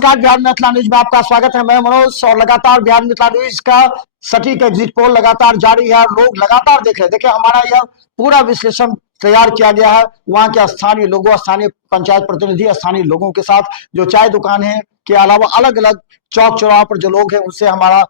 नमस्कार, बिहार मिथिला न्यूज में आपका स्वागत है। मैं मनोज और लगातार बिहार मिथिला न्यूज का सटीक एग्जिट पोल लगातार जारी है और लोग लगातार देख रहे हैं। देखिए, हमारा यह पूरा विश्लेषण तैयार किया गया है वहां के स्थानीय लोगों, स्थानीय पंचायत प्रतिनिधि, स्थानीय लोगों के साथ, जो चाय दुकान है के अलावा अलग अलग चौक चौराहों पर जो लोग हैं उनसे हमारा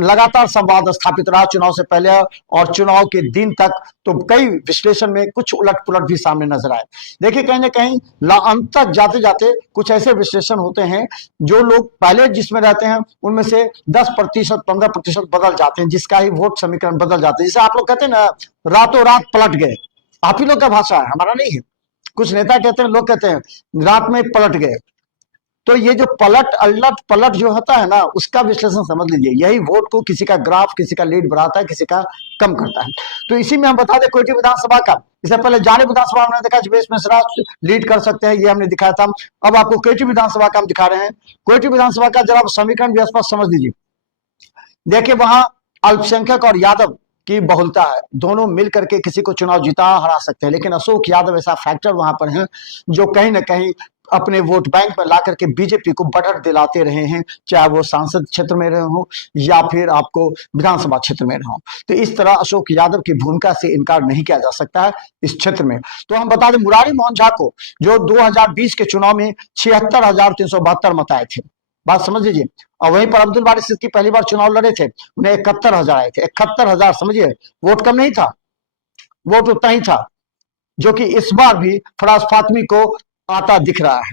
लगातार संवाद स्थापित रहा चुनाव से पहले और चुनाव के दिन तक। तो कई विश्लेषण में कुछ उलट पुलट भी सामने नजर आए। देखिए, कहीं ना कहीं अंत तक जाते जाते कुछ ऐसे विश्लेषण होते हैं जो लोग पहले जिसमें रहते हैं उनमें से 10%, 15% बदल जाते हैं, जिसका ही वोट समीकरण बदल जाते हैं। जैसे आप लोग कहते हैं ना, रातों रात पलट गए। आप ही लोग का भाषा है, हमारा नहीं है। कुछ नेता कहते हैं, लोग कहते हैं रात में पलट गए। तो ये जो अलट पलट जो होता है ना, उसका विश्लेषण समझ लीजिए। यही वोट को किसी का ग्राफ, किसी का लीड बढ़ाता है, किसी का कम करता है। तो इसी में हम बता दें कोयटी विधानसभा का, इससे पहले जाने विधानसभा हमने देखा जीवेश मिश्रा लीड कर सकते हैं, ये हमने दिखाया था। अब आपको कोयटी विधानसभा का हम दिखा रहे हैं। कोयटी विधानसभा का जरा समीकरण भी स्पष्ट समझ लीजिए। देखिए, वहां अल्पसंख्यक और यादव की बहुलता है, दोनों मिल करके किसी को चुनाव जिता हरा सकते हैं। लेकिन अशोक यादव ऐसा फैक्टर वहां पर है जो कहीं ना कहीं अपने वोट बैंक में ला करके बीजेपी को बढ़त दिलाते रहे हैं, चाहे वो सांसद क्षेत्र में रहे हो या फिर आपको विधानसभा क्षेत्र में रहे हो। तो इस तरह अशोक यादव की भूमिका से इनकार नहीं किया जा सकता है इस क्षेत्र में। तो हम बता दें, मुरारी मोहन झा को जो 2020 के चुनाव में 76,372 मत आए थे, बात समझ लीजिए। और वहीं पर अब्दुल बारी सिद्दीकी पहली बार चुनाव लड़े थे, उन्हें 71,000 आए थे। 71,000, समझिए, वोट कम नहीं था, वोट उतना ही था, जो कि इस बार भी फराज फातमी को आता दिख रहा है।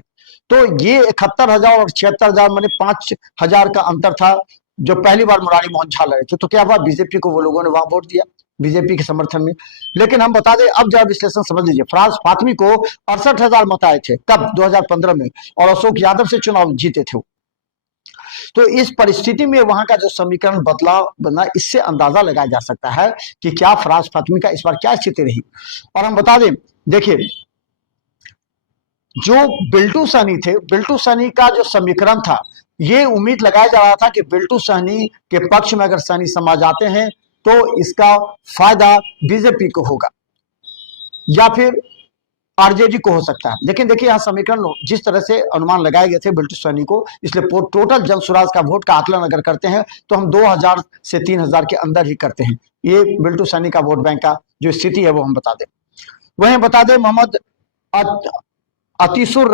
तो ये 71,000 और 76,000 माने 5,000 का अंतर था जो पहली बार मुरारी मोहन झा लड़े थे। तो क्या हुआ, बीजेपी को वो लोगों ने वहां वोट दिया, बीजेपी के समर्थन में। लेकिन हम बता दें, अब जरा विश्लेषण समझ लीजिए। फराज फातमी को 68,000 मत आए थे तब 2015 में, और अशोक यादव से चुनाव जीते थे। तो इस परिस्थिति में वहां का जो समीकरण बना, इससे अंदाजा लगाया जा सकता है कि क्या फराज फातमी का इस बार क्या स्थिति रही। और हम बता दें, देखिए, जो बिल्टू सहनी थे, बिल्टू सहनी का जो समीकरण था, ये उम्मीद लगाया जा रहा था कि बिल्टू सहनी के पक्ष में अगर सहनी समाज आते हैं तो इसका फायदा बीजेपी को होगा या फिर आरजेडी को हो सकता है। लेकिन देखिए, यहाँ समीकरण जिस तरह से अनुमान लगाए गए थे बिल्टू सहनी को, इसलिए टोटल जन स्वराज का वोट का आकलन अगर करते हैं तो हम 2,000 से 3,000 के अंदर ही करते हैं। ये बिल्टू सहनी का वोट बैंक का जो स्थिति है वो हम बता दें। वहीं बता दें, मोहम्मद अतीसुर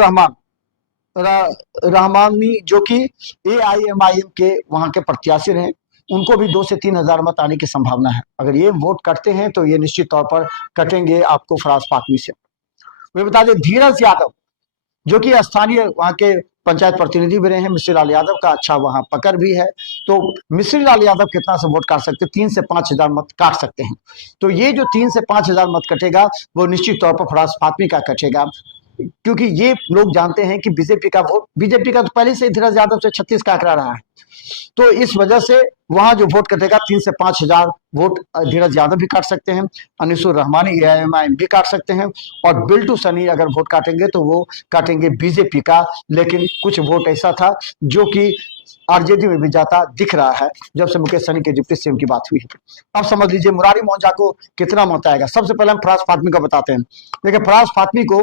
रहमानी जो कि AIMIM के वहां के प्रत्याशी रहे, उनको भी 2 से 3,000 मत आने की संभावना है। अगर ये वोट कटते हैं तो ये निश्चित तौर पर कटेंगे आपको फराज फातमी से। वे बता दें, धीरज यादव जो कि स्थानीय वहां के पंचायत प्रतिनिधि भी रहे हैं, मिश्री लाल यादव का अच्छा वहां पकड़ भी है। तो मिश्री लाल यादव कितना से वोट काट सकते हैं, 3 से 5,000 मत काट सकते हैं। तो ये जो 3 से 5,000 मत कटेगा वो निश्चित तौर पर फराज फातमी का कटेगा, क्योंकि ये लोग जानते हैं कि बीजेपी का वोट, बीजेपी का तो पहले से धीरज यादव से 36 का आंकड़ा रहा है। तो इस वजह से वहां जो वोट कटेगा 3 से 5,000 वोट धीरज यादव भी काट सकते हैं, अनीसुर रहमानी AIMIM भी काट सकते हैं, और बिल्टू सनी अगर वोट काटेंगे तो वो काटेंगे बीजेपी का। लेकिन कुछ वोट ऐसा था जो कि आरजेडी में भी जाता दिख रहा है जब से मुकेश सहनी के डिप्टी CM की बात हुई है। अब समझ लीजिए मुरारी मोहन झा को कितना मत आएगा। सबसे पहले हम फराज फातमी को बताते हैं। देखिए, फराज फातमी को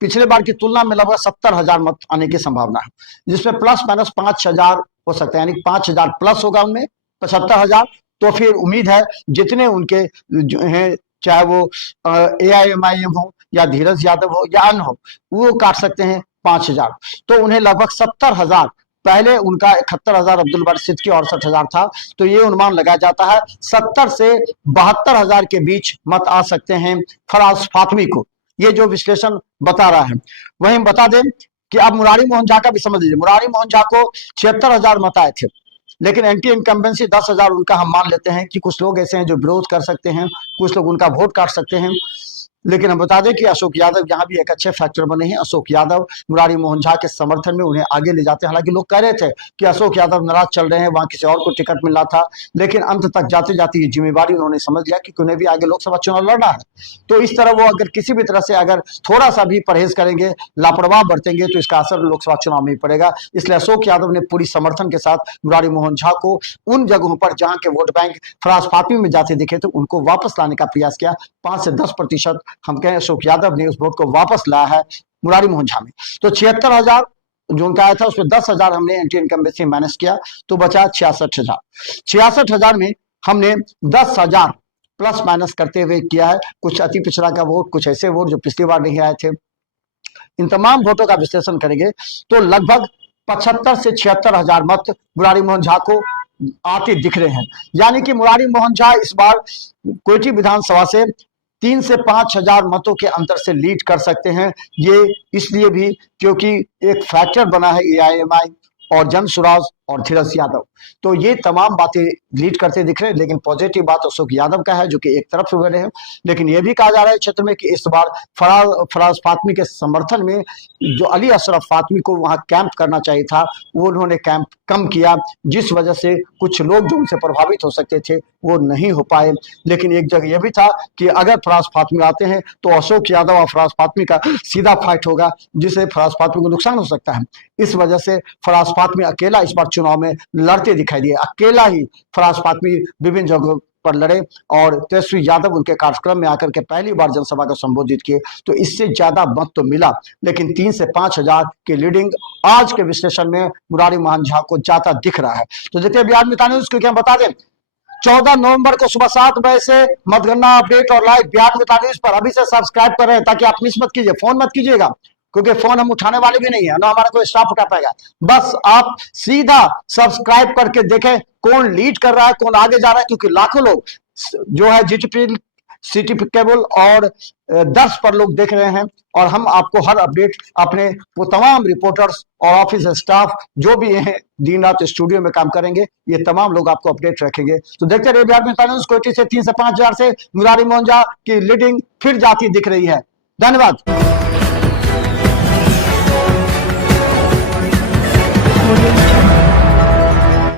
पिछले बार की तुलना में लगभग 70,000 मत आने की संभावना है, जिसमें प्लस माइनस 5,000 हो सकता है, यानी 5,000 प्लस होगा उनमें 75,000। तो फिर उम्मीद है जितने उनके जो हैं, चाहे वो AIMIM हो या धीरज यादव हो या अन्य हो, वो काट सकते हैं 5,000। तो उन्हें लगभग 70,000, पहले उनका 71,000 अब्दुल बारी सिद्दीकी और 68,000 था। तो ये अनुमान लगाया जाता है 70 से 72,000 के बीच मत आ सकते हैं फराज फातमी को, ये जो विश्लेषण बता रहा है। वहीं हम बता दें कि अब मुरारी मोहन झा का भी समझ लीजिए। मुरारी मोहन झा को 76,000 मत आए थे, लेकिन एंटी इनकम्बेंसी 10,000 उनका हम मान लेते हैं कि कुछ लोग ऐसे हैं जो विरोध कर सकते हैं, कुछ लोग उनका वोट काट सकते हैं। लेकिन हम बता दें कि अशोक यादव यहाँ भी एक अच्छे फैक्टर बने हैं। अशोक यादव मुरारी मोहन झा के समर्थन में उन्हें आगे ले जाते हैं। हालांकि लोग कह रहे थे कि अशोक यादव नाराज चल रहे हैं, वहां किसी और को टिकट मिलना था, लेकिन अंत तक जाते जाते ये जिम्मेवारी उन्होंने समझ लिया कि उन्हें भी आगे लोकसभा चुनाव लड़ना है। तो इस तरह वो अगर किसी भी तरह से अगर थोड़ा सा भी परहेज करेंगे, लापरवाह बरतेंगे, तो इसका असर लोकसभा चुनाव में ही पड़ेगा। इसलिए अशोक यादव ने पूरी समर्थन के साथ मुरारी मोहन झा को उन जगहों पर जहां के वोट बैंक फराज फातमी में जाते दिखे तो उनको वापस लाने का प्रयास किया। 5 से 10% हम कहें अशोक यादव ने उस वोट को वापस लाया है मुरारी मोहन झा में। तो 76,000 जो उनका आया था उसमें 10,000 हमने एंटी इनकम्बेंसी माइनस किया तो बचा 66,000। 66,000 में हमने 10,000 प्लस माइनस करते हुए किया है। कुछ अति पिछड़ा का वोट, कुछ ऐसे वोट जो पिछली बार नहीं आए थे, इन तमाम वोटों का विश्लेषण करेंगे तो लगभग 75 से 76,000 मत मुरारी मोहन झा को आते दिख रहे हैं। यानी कि मुरारी मोहन झा इस बार कोयटी विधानसभा से 3 से 5,000 मतों के अंतर से लीड कर सकते हैं। ये इसलिए भी क्योंकि एक फैक्टर बना है एआईएमआई और जन सुराज और धीरज यादव, तो ये तमाम बातें लीड करते दिख रहे हैं। लेकिन पॉजिटिव बात अशोक यादव का है जो कि एक तरफ से बने हैं, लेकिन ये भी कहा जा रहा है क्षेत्र में कि इस बार फराज फातमी के समर्थन में जो अली अशरफ फातमी को वहां कैंप करना चाहिए था वो उन्होंने कैंप कम किया, जिस वजह से कुछ लोग जो उनसे प्रभावित हो सकते थे वो नहीं हो पाए। लेकिन एक जगह यह भी था कि अगर फराज फातमी आते हैं तो अशोक यादव और फराज फातमी का सीधा फाइट होगा, जिससे फराज फातमी को नुकसान हो सकता है। इस वजह से फराज फातमी अकेला इस बार चुनाव में लड़ते दिखाई दिए। अकेला ही फराज फातमी विभिन्न जगहों पर लड़े और तेजस्वी यादव उनके कार्यक्रम में आकर के पहली बार जनसभा को संबोधित किए, तो इससे ज्यादा मत तो मिला, लेकिन 3 से 5,000 की लीडिंग आज के विश्लेषण में मुरारी मोहन झा को ज्यादा दिख रहा है। तो देखिए बिहार मिता न्यूज को क्या बता दें, 14 नवंबर को सुबह 7 बजे से मतगणना अपडेट और लाइव बिहार मिता न्यूज पर अभी से सब्सक्राइब करें ताकि आप मिस मत कीजिए। फोन मत कीजिएगा क्योंकि फोन हम उठाने वाले भी नहीं है, ना हमारा कोई स्टाफ उठा पाएगा। बस आप सीधा सब्सक्राइब करके देखें कौन लीड कर रहा है, कौन आगे जा रहा है, क्योंकि लाखों लोग जो है जीटीपी, सीटीपी केबल और दर्श पर लोग देख रहे हैं और हम आपको हर अपडेट अपने वो तमाम रिपोर्टर्स और ऑफिस स्टाफ जो भी हैं दिन रात स्टूडियो में काम करेंगे, ये तमाम लोग आपको अपडेट रखेंगे। तो देखते रहिए बिहार मिता न्यूज। कोयटी से 3 से 5,000 से मुरारी मोहन झा की लीडिंग फिर जाती दिख रही है। धन्यवाद।